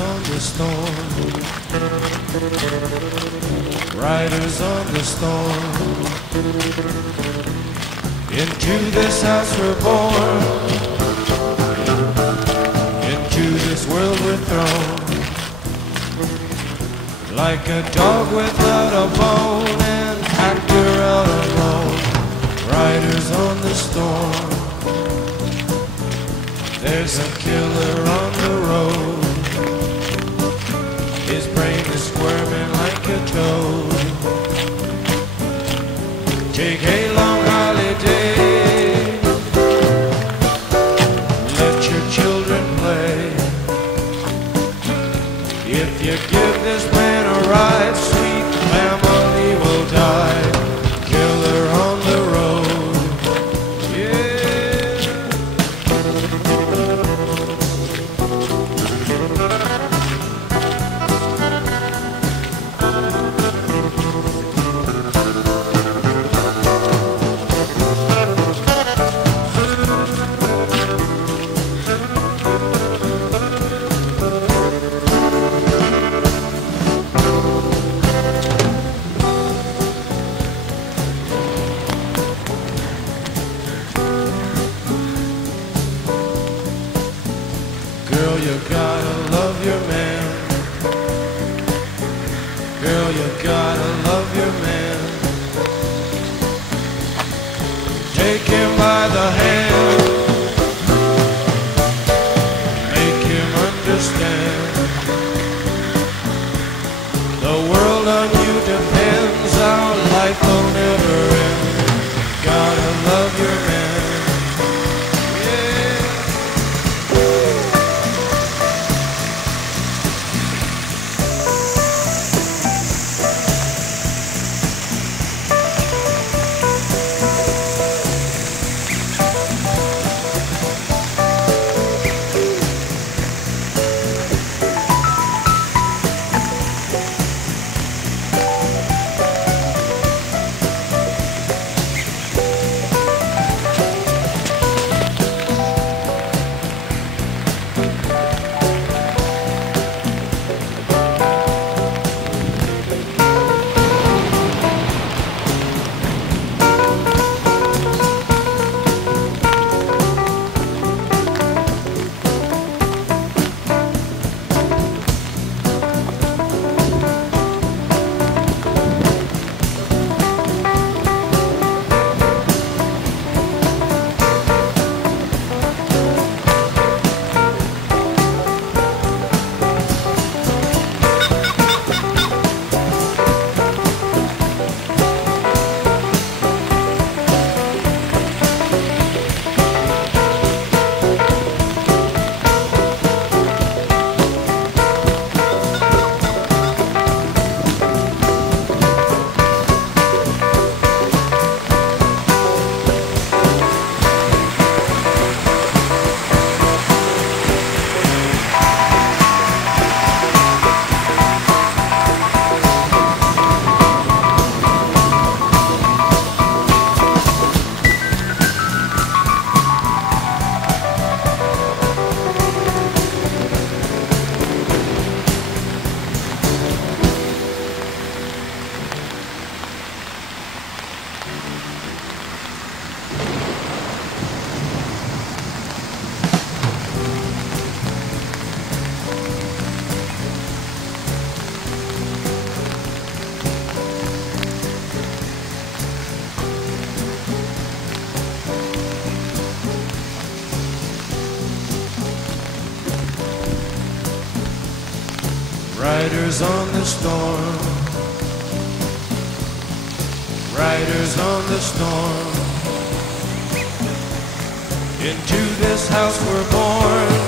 on the storm, riders on the storm. Into this house we're born, into this world we're thrown. Like a dog without a bone, an actor out alone. Riders on the storm. There's a killer on the road. His brain is squirming like a toad. Take a long holiday. Let your children play. If you give this man a ride, sweet family will die. Killer on the road, yeah. Girl, you gotta love your man. Girl, you gotta love your man. Take him by the hand. Make him understand. The world on you depends. Our life will never end. Gotta love your man. Riders on the storm, riders on the storm. Into this house we're born.